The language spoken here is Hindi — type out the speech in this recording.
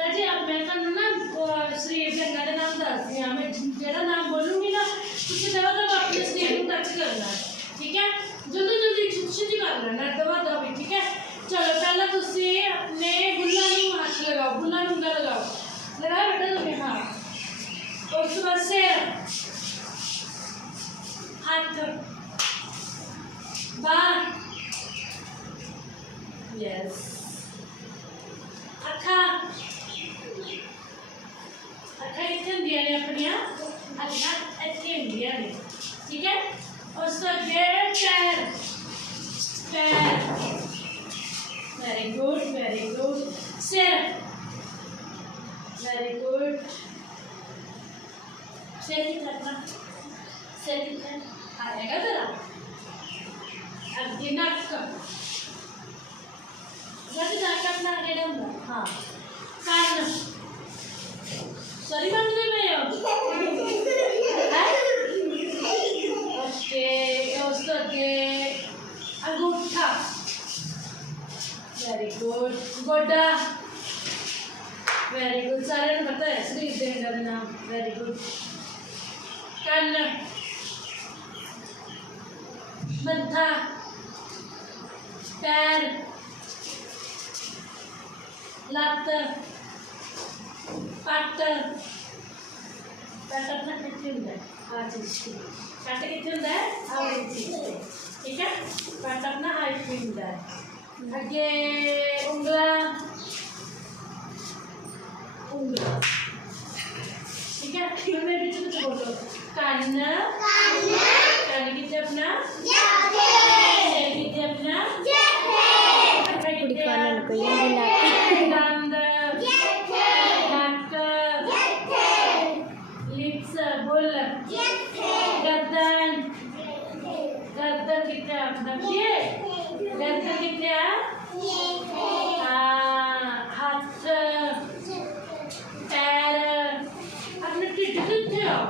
राजे अब मैं तुहानू ना शरीर के अंगां दे नाम दसदी हां। मैं जेहड़ा नाम बोलूंगी ना तुसीं दवा दवा अपने शरीर को टच करना है, ठीक है? जल्दी जल्दी छुट्टी कर लेना दवा दवा भी, ठीक है? चलो पहला तुसीं अपने बुल्ला नूं हाथ लगाओ, बुल्ला नूं उंगल लगाओ, लगाओ बेटा तुसीं, हाँ। उस बाद सिर, हाथ, बांह, यस, अखा, अखा इतने दिया ने अपनिया, अखा इतने दिया ने, ठीक है? उस अगे पैर, पैर, वेरी गुड, वेरी गुड, सिर, वेरी गुड, सिर कितना अपना, सिर कितना आएगा तेरा, अगे नक, जैसे नक अपना आगे डालना, हाँ, कान, सॉरी बंद कर रहे हो, ओके, उस अगे अंगूठा, वेरी गुड, गोडा, वेरी गुड, सारे को पता है शरीर के अंगां दे नाम, वेरी गुड, कन्न, मत्था, पैर, लत्त, पट, पट अपना कितने होंगे, आ चीज की, पट कितने होंगे, आ वाली चीज की, ठीक है? पट अपना आ इतने होंगे, अगे उंगला, उंगला, ठीक है? फिर मैं भी कुछ बोलो, कान, कान कितने अपना, सिर कितने अपना, दंद, लिप्स, बोल, गर्दन, गर्दन कितने अपना, ये गर्दन कितने, हाँ, हाथ, पैर, अपने टिड्ढ कितने हो,